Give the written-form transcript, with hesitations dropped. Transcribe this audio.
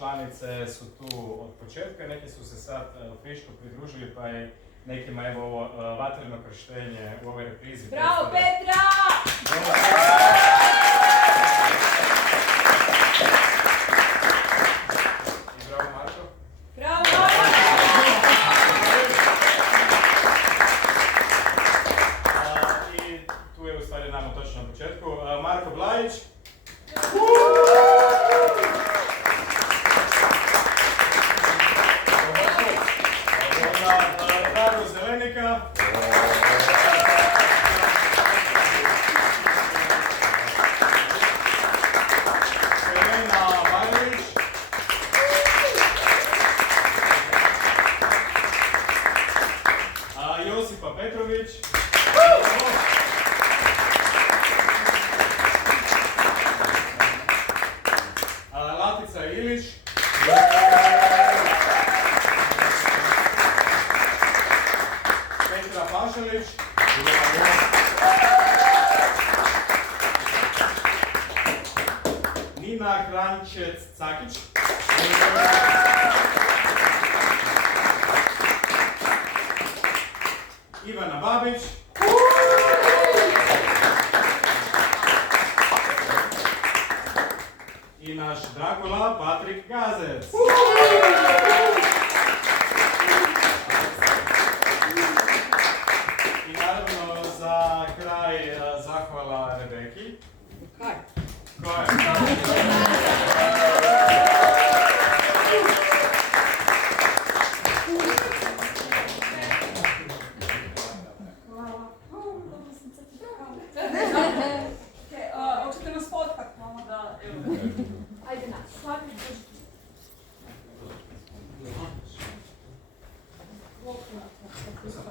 Članice su tu od početka, neki su se sad friško pridružili, pa je nekima evo ovo vatreno krštenje u ovoj reprizi. Bravo Petra! I bravo Marko. Bravo Marko! I tu je u stvari nama točno na početku. Marko Blajić. Dario Zelenika. Helena Bajrović. Josipa Petrović. Latica Ilić. Petra Pašalić. Nina Kranjčec-Cakić. Ivana Babić. I naš Dragula Patrik Gazec. I naravno za kraj zahvala Rebeki. Hoćete nas fotkat malo da... Ajde nas, svaki držite.